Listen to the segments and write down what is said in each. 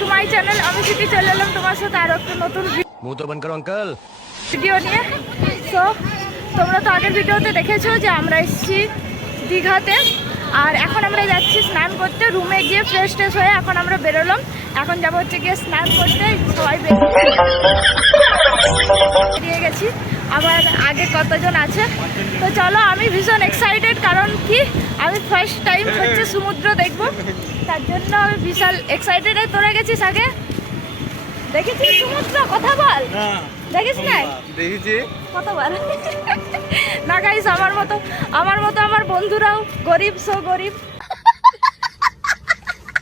Two my channel আমি city চলে এলাম তোমার সাথে আরও একটা নতুন ভিডিও নিয়ে। সো তোমরা তো আগের ভিডিওতে দেখেছ যে আমরা এসেছি দীঘাতে। আর এখন আমরা যাচ্ছি স্নান করতে। রুমে গিয়ে ফ্রেশ ট্রেশ হয়ে এখন আমরা বেরোলাম। এখন যাব হচ্ছে গিয়ে স্নান করতে। সবাই বেরিয়ে গেছি। আবার আগে কতজন আছে? তো চলো আমি ভীষণ এক্সাইটেড কারণ কি? আমি ফার্স্ট টাইম হচ্ছে সমুদ্র দেখব। তার জন্য আমি বিশাল এক্সাইটেড তোরা গেছিস আগে। দেখেছিস সমুদ্র? কথা বল। দেখিস না? দেখেছি। কতবার না গাইস আমার মতো আমার মতো আমার বন্ধুরাও গরিব সো গরিব।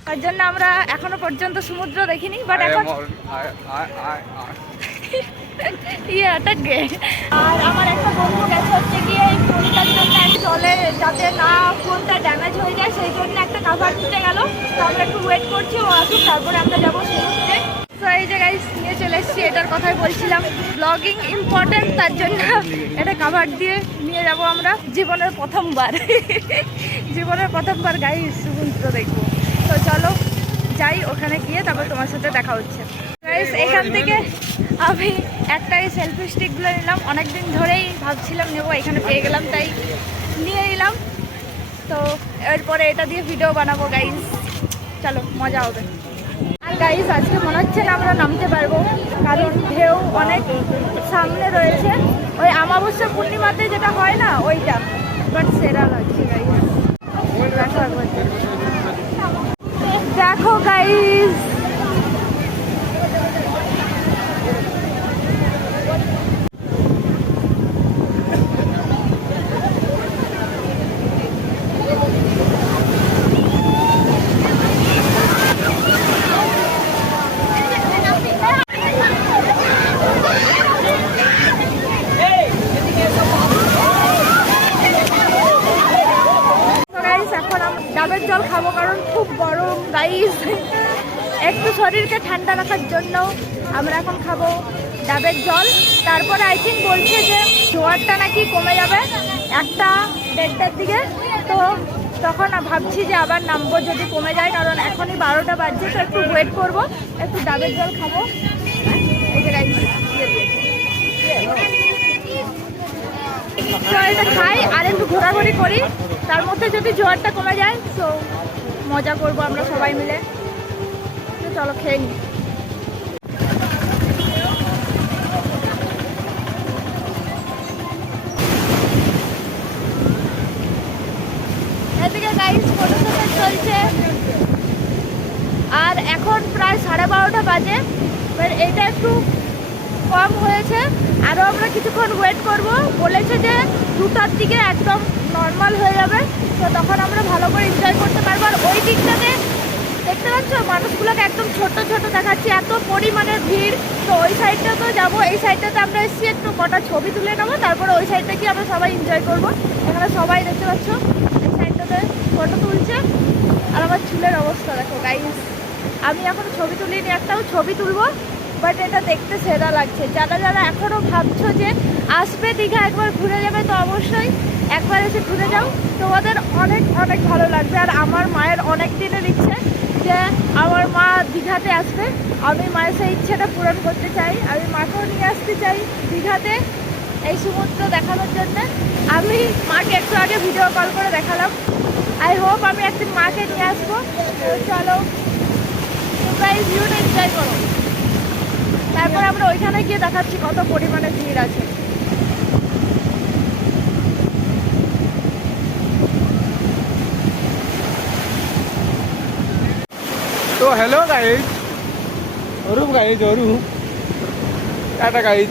তার জন্য আমরা এখনও পর্যন্ত সমুদ্র দেখিনি বাট এখন ইয়ে আটক গে। আর আমার একটা বন্ধু গেছে হচ্ছে গিয়ে এই ফোনটার জন্য চলে, যাতে না ফোনটা ড্যামেজ হয়ে যায়, সেই জন্য একটা কাভার দিতে গেল। তো আমরা একটু ওয়েট করছি, ও আসুক, তারপরে আমরা যাব সমুদ্রে তো এই যে গাইস নিয়ে চলে এসেছি, এটার কথাই বলছিলাম। ব্লগিং ইম্পর্টেন্ট তার জন্য এটা কাভার দিয়ে নিয়ে যাব আমরা। জীবনের প্রথমবার। জীবনের প্রথমবার গাই সমুদ্র দেখব। তো চলো, যাই ওখানে গিয়ে, তারপর তোমার সাথে দেখা হচ্ছে। গাইস এখান থেকে আমি একটাই সেলফি স্টিকগুলো নিলাম। অনেকদিন ধরেই ভাবছিলাম নেব, এখানে পেয়ে গেলাম, তাই নিয়ে নিলাম। তো এরপরে এটা দিয়ে ভিডিও বানাবো গাইস চলো, মজা হবে। আর গাইস আজকে মনে হচ্ছে না আমরা নামতে পারব, কারণ ঢেউ অনেক সামনে রয়েছে। ওই আমাবস্যা পূর্ণিমাতে যেটা হয় না, ওইটা। বাট সেরা লাগছে গাইস দেখো একবার দেখো গাইস তো গাইস এখন আমি ডাবের জল খাব কারণ খুব গরম গাইস একটু শরীরকে ঠান্ডা রাখার জন্য আমরা এখন খাব ডাবের জল। তারপরে আই থিঙ্ক বলছে যে জোয়ারটা নাকি কমে যাবে একটা দেড়টার দিকে। তো তখন ভাবছি যে আবার নামবো যদি কমে যায়, কারণ এখনই বারোটা বাজছে, তো একটু ওয়েট করব, একটু ডাবের জল খাব। তো এটা খাই আর একটু ঘোরাঘুরি করি। তার মধ্যে যদি জোয়ারটা কমে যায়, তো মজা করব আমরা সবাই মিলে। চলো গাইস ফটোশুট চলছে। আর এখন প্রায় সাড়ে বারোটা বাজে। এটা একটু কম হয়েছে। আরও আমরা কিছুক্ষণ ওয়েট করব। বলেছে যে দুটার দিকে একদম নর্মাল হয়ে যাবে। তো তখন আমরা ভালো করে এনজয় করতে পারব। আর ওই দিকটাতে দেখতে পাচ্ছ? মানুষগুলোকে একদম ছোট ছোট দেখাচ্ছি। এত পরিমাণে ভিড়। তো ওই সাইডটা তো যাব। এই সাইডটাতে আমরা এসেছি, একটু কটা ছবি তুলে নেব। তারপরে ওই সাইডটা গিয়ে আমরা সবাই এনজয় করব। এখানে সবাই দেখতে পাচ্ছ? এই সাইডটাতে ফটো তুলছে। আর আমার চুলের অবস্থা দেখো গাইস আমি এখন ছবি তুলিনি, একটাও ছবি তুলবো। বাট এটা দেখতে সেরা লাগছে। যারা যারা এখনও ভাবছ যে আসবে, দীঘা একবার ঘুরে যাবে, তো অবশ্যই একবার এসে ঘুরে যাও। তোমাদের অনেক অনেক ভালো লাগবে। আর আমার মায়ের অনেক দিনের দীঘাতে আসবে। আমি মায়ের সেই ইচ্ছেটা পূরণ করতে চাই। আমি মাকেও নিয়ে আসতে চাই দীঘাতে এই সমুদ্র দেখানোর জন্য। আমি মাকে একটু আগে ভিডিও কল করে দেখালাম। আই হোপ আমি একদিন মাকে নিয়ে আসব। চলো, তোমরা এই ভিউটা এনজয় করো। তারপর আমরা ওইখানে গিয়ে দেখাচ্ছি কত পরিমাণে ভিড় আছে। তো hello guys Arup guys Arup tata guys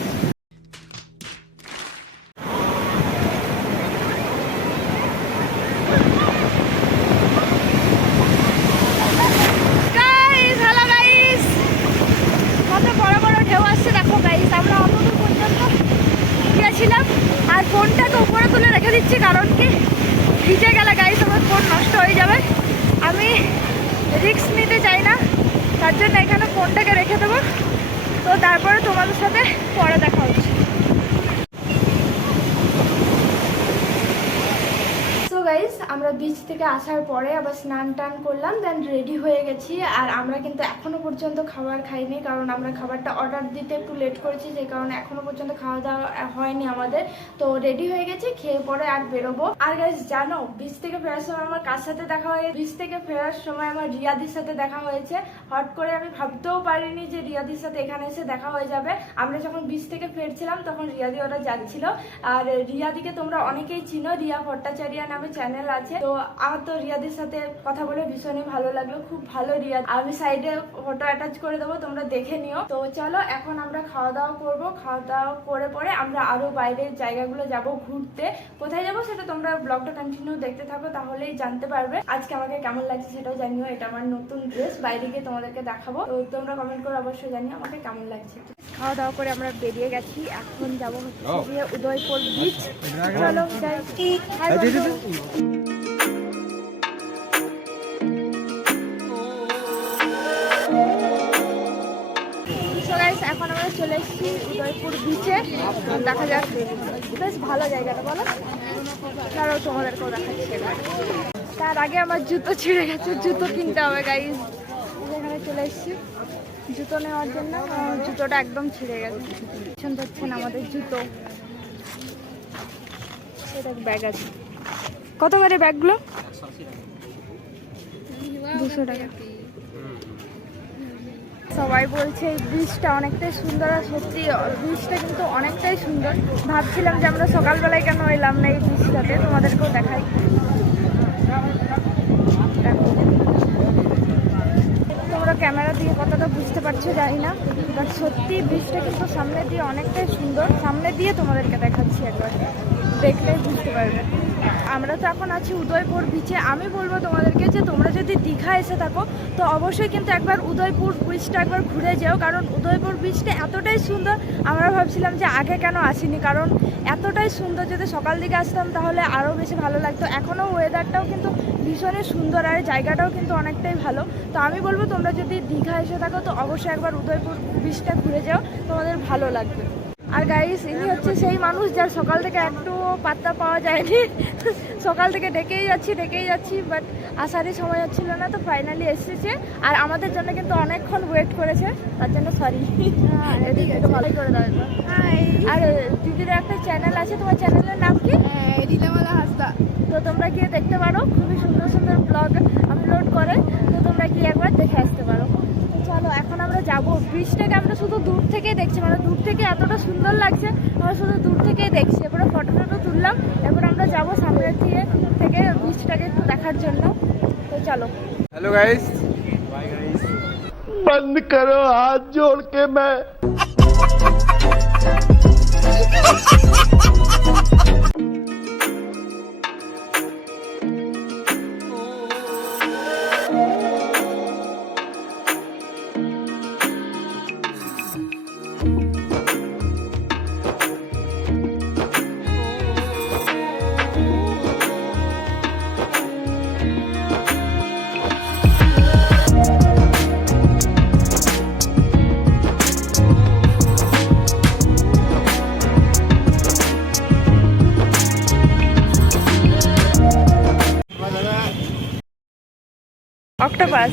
আর ফোনটা উপরে তুলে রেখে দিচ্ছি, কারণ কি? ভিজে গেলে গাড়ি তোমার ফোন নষ্ট হয়ে যাবে। আমি রিক্স নিতে তার জন্য এখানে ফোনটাকে রেখে দেবো। তো তারপরে তোমাদের সাথে পরে দেখা হচ্ছে। সো গাইস আমরা বিচ থেকে আসার পরে আবার স্নান টান করলাম দেন রেডি হয়ে গেছি। আর আমরা কিন্তু এখনও পর্যন্ত খাবার খাইনি, কারণ আমরা খাবারটা অর্ডার দিতে একটু লেট করেছি, যে কারণে এখনও পর্যন্ত খাওয়া দাওয়া হয়নি আমাদের। তো রেডি হয়ে গেছি, খেয়ে পরে আর বেরোবো। আর গাইস জানো বিচ থেকে ফেরার সময় আমার কার সাথে দেখা হয়ে বিচ থেকে ফেরার সময় আমার রিয়াদির সাথে দেখা হয়েছে। হট করে আমি ভাবতেও পারিনি যে রিয়াদির সাথে এখানে এসে দেখা হয়ে যাবে। আমরা যখন বিচ থেকে ফিরছিলাম, তখন রিয়াদি ওরা যাচ্ছিল। আর রিয়াদিকে তোমরা অনেকেই চিনো, রিয়া ভট্টাচার্য নামে চ্যানেল আছে। তো আমার তো রিয়াদের সাথে কথা বলে ভীষণই ভালো লাগল, খুব ভালো রিয়া আমি সাইডে ফটো অ্যাটাচ করে দেবো, তোমরা দেখে নিও। তো চলো, এখন আমরা খাওয়া দাওয়া করব। খাওয়া দাওয়া করে পরে আমরা আরও বাইরের জায়গাগুলো যাব ঘুরতে। কোথায় যাব সেটা তোমরা ব্লগটা কন্টিনিউ দেখতে থাকো, তাহলেই জানতে পারবে। আজকে আমাকে কেমন লাগছে সেটাও জানিও, এটা আমার নতুন ড্রেস বাইরে গিয়ে তোমাদেরকে দেখাবো। তো তোমরা কমেন্ট করে অবশ্যই জানিও আমাকে কেমন লাগছে। খাওয়া দাওয়া করে আমরা বেরিয়ে গেছি এখন যাব হচ্ছে উদয়পুর বিচ চলো যাই এখন আমরা চলে এসেছি উদয়পুর বিচে দেখা যাক বেশ ভালো জায়গাটা বলো তারও তোমাদেরকেও দেখাচ্ছি তার আগে আমার জুতো ছিঁড়ে গেছে জুতো কিনতে হবে গাইজ চলে এসেছি। জুতো নেওয়ার জন্য জুতোটা একদম ছিঁড়ে গেছে। পছন্দ হচ্ছে না আমাদের জুতো। ব্যাগ আছে। কত করে ব্যাগগুলো? দুশো টাকা। সবাই বলছে, এই ব্রিজটা অনেকটাই সুন্দর আর সত্যি ব্রিজটা কিন্তু অনেকটাই সুন্দর। ভাবছিলাম যে আমরা সকালবেলায় কেন এলাম না এই ব্রিজটাতে তোমাদেরকেও দেখাই। দেখো। ক্যামেরা দিয়ে কতটা বুঝতে পারছ, জানি না। বাট সত্যি ব্রিজটা কিন্তু সামনে দিয়ে অনেকটাই সুন্দর। সামনে দিয়ে তোমাদেরকে দেখাচ্ছি একবার। দেখলেই বুঝতে পারবে। আমরা তো এখন আছি উদয়পুর বিচে আমি বলব তোমাদেরকে যে তোমরা যদি দীঘা এসে থাকো, তো অবশ্যই কিন্তু একবার উদয়পুর বিচটা একবার ঘুরে যাও। কারণ উদয়পুর বিচটা এতটাই সুন্দর, আমরা ভাবছিলাম যে আগে কেন আসিনি? কারণ এতটাই সুন্দর যদি সকাল দিকে আসতাম, তাহলে আরও বেশি ভালো লাগতো। এখনও ওয়েদারটাও কিন্তু ভীষণই সুন্দর আর জায়গাটাও কিন্তু অনেকটাই ভালো। তো আমি বলব, তোমরা যদি দীঘা এসে থাকো, তো অবশ্যই একবার উদয়পুর বিচটা ঘুরে যাও। তোমাদের ভালো লাগবে। আর গাইস ইনি হচ্ছে সেই মানুষ যার সকাল থেকে একটু পাত্তা পাওয়া যায়নি। সকাল থেকে ডেকেই যাচ্ছি ডেকেই যাচ্ছি বাট আসারই সময় হচ্ছিল না তো ফাইনালি এসেছে। আর আমাদের জন্য কিন্তু অনেকক্ষণ ওয়েট করেছে তার জন্য সরি একটু ভালোই করে দাও একবার। আর দিদির একটা চ্যানেল আছে তোমার চ্যানেলের নাম কি? রিলামালা হাসদা। তো তোমরা গিয়ে দেখতে পারো খুবই সুন্দর সুন্দর ব্লগ আপলোড করে। তো তোমরা গিয়ে একবার দেখে আসতে পারো। আমরা যাব। ব্রিজটাকে আমরা শুধু দূর থেকেই দেখছি মানে দূর থেকে এতটা সুন্দর লাগছে আমরা শুধু দূর থেকেই দেখছি। এবারে ফটো টটো তুললাম এবার আমরা যাব সামনের দিয়ে থেকে ব্রিজটাকে একটু দেখার জন্য। তো চলো। হ্যালো গাইস বন্ধ করো হাত জোড় কে অক্টোপাস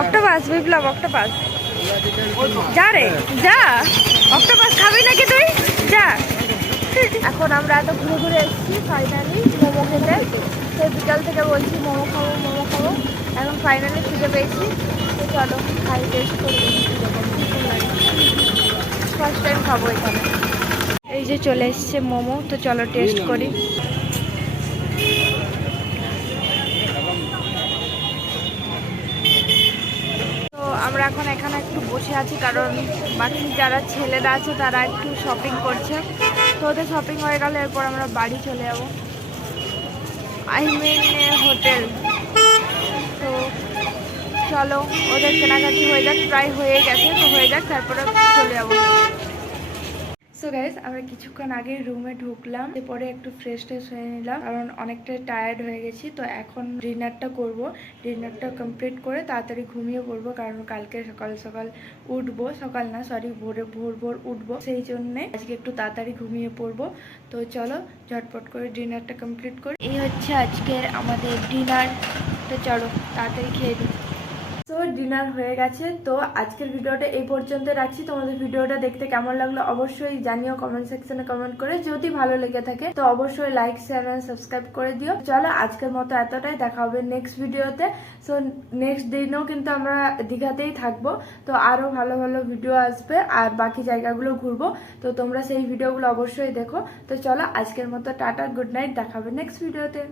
অক্টোপাস বিপ্লব অক্টোপাস যা রে যা। অক্টোপাস খাবি নাকি তুই? যা। এখন আমরা এত ঘুরে ঘুরে এসেছি ফাইনালি মোমো খেতে। সেই বিকাল থেকে বলছি মোমো খাব মোমো খাব। এখন ফাইনালি খুঁজে পেয়েছি তো চলো খাই টেস্ট করি ফার্স্ট টাইম খাব এখানে। এই যে চলে এসছে মোমো তো চলো টেস্ট করি তো আমরা এখন এখানে একটু বসে আছি, কারণ বাকি যারা ছেলেরা আছে তারা একটু শপিং করছে। তো ওদের শপিং হয়ে গেলে, এরপর আমরা বাড়ি চলে যাব। আই মিন হোটেল তো চলো, ওদের কেনাকাটি হয়ে যাক, প্রায় হয়ে গেছে, তো হয়ে যাক, তারপরে চলে যাব। সো গাইজ আমরা কিছুক্ষণ আগে রুমে ঢুকলাম, এরপরে একটু ফ্রেশ ট্রেশ হয়ে নিলাম, কারণ অনেকটা টায়ার্ড হয়ে গেছি, তো এখন ডিনারটা করব। ডিনারটা কমপ্লিট করে তাড়াতাড়ি ঘুমিয়ে পড়ব, কারণ কালকে সকাল সকাল উঠবো, সকাল না সরি ভোরে, ভোর ভোর উঠবো, সেই জন্যে আজকে একটু তাড়াতাড়ি ঘুমিয়ে পড়ব। তো চলো, ঝটপট করে ডিনারটা কমপ্লিট করি। এই হচ্ছে আজকের আমাদের ডিনার তো চলো, তাড়াতাড়ি খেয়ে দিই তো ডিনার হয়ে গেছে। তো আজকের ভিডিওটা এই পর্যন্ত রাখছি। তোমাদের ভিডিওটা দেখতে কেমন লাগল অবশ্যই জানিও কমেন্ট সেকশনে কমেন্ট করে। যদি ভালো লেগে থাকে, তো অবশ্যই লাইক শেয়ার এন্ড সাবস্ক্রাইব করে দিও। চলো আজকের মতো এতটাই। দেখা হবে নেক্সট ভিডিওতে। সো নেক্সট দিনও কিন্তু আমরা দীঘাতেই থাকব। তো আরও ভালো ভালো ভিডিও আসবে আর বাকি জায়গাগুলো ঘুরবো। তো তোমরা সেই ভিডিওগুলো অবশ্যই দেখো। তো চলো আজকের মতো টাটা গুড নাইট দেখা হবে নেক্সট ভিডিওতে